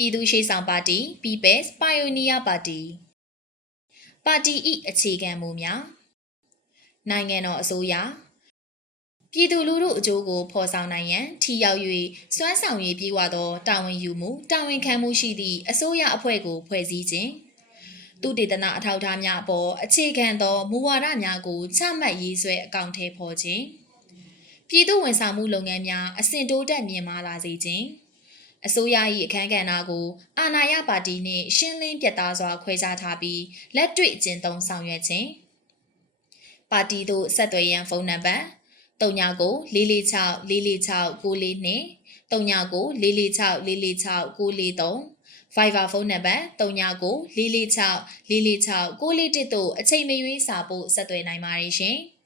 ပြည်သူ့ရှေ့ဆောင်ပါတီ People's Pioneer Party ပါတီ၏အခြေခံမူများနိုင်ငံတော်အစိုးရပြည်သူလူထုအကျိုးကိုဖော်ဆောင်နိုင်ရန်ထိရောက်၍စွမ်းဆောင်ရည်ပြေဝသောတာဝန်ယူမှုတာဝန်ခံမှုရှိသည့်အစိုးရအဖွဲ့ကိုဖွဲ့စည်းခြင်းသူတေသနအထောက်အထားများအပေါ်အခြေခံသောမူဝါဒများကိုချမှတ်ရေးဆွဲအကောင့်ထဲပေါ်ခြင်းပြည်သူဝန်ဆောင်မှုလုပ်ငန်းများအဆင့်တိုးတက်မြင့်မားလာစေခြင်း အစိုးရ၏အခမ်းကဏ္ဍကိုအာဏာရပါတီနှင့်ရှင်းလင်းပြတ်သားစွာခွဲခြားထားပြီးလက်တွေ့ကျင့်သုံးဆောင်ရွက်ခြင်းပါတီသို့ဆက်သွယ်ရန်ဖုန်းနံပါတ်39 446 446 942 39 446 446 943 Viber ဖုန်းနံပါတ်39 446 446 941တို့အချိန်မရွေးစာပို့ဆက်သွယ်နိုင်ပါတယ်ရှင်။